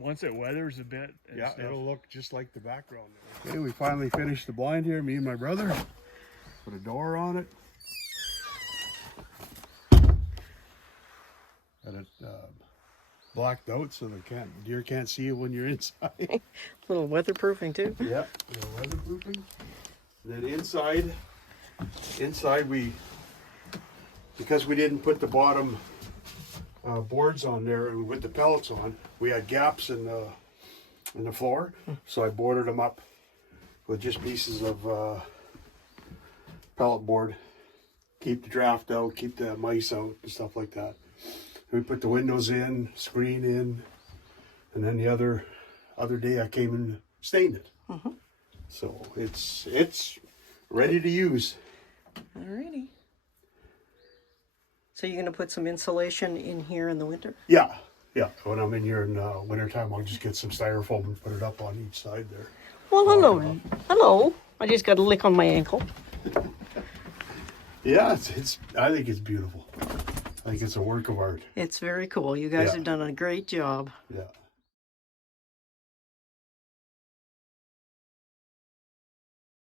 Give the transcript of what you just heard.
once it weathers a bit. And Yeah, stuff. it'll look just like the background there. Okay, we finally finished the blind here, me and my brother. Put a door on it. Got it blacked out so deer can't see you when you're inside. A little weatherproofing too. Yeah, weatherproofing. And then inside because we didn't put the bottom boards on there and with the pellets on, we had gaps in the floor. So I boarded them up with just pieces of pellet board. Keep the draft out, keep the mice out and stuff like that. We put the windows in, screen in, and then the other day I came and stained it. So it's ready to use. Alrighty. So you're gonna put some insulation in here in the winter? Yeah. When I'm in here in wintertime, I'll just get some styrofoam and put it up on each side there. Well, hello. I just got a lick on my ankle. Yeah, I think it's beautiful. I think it's a work of art. It's very cool. You guys Yeah. have done a great job. Yeah.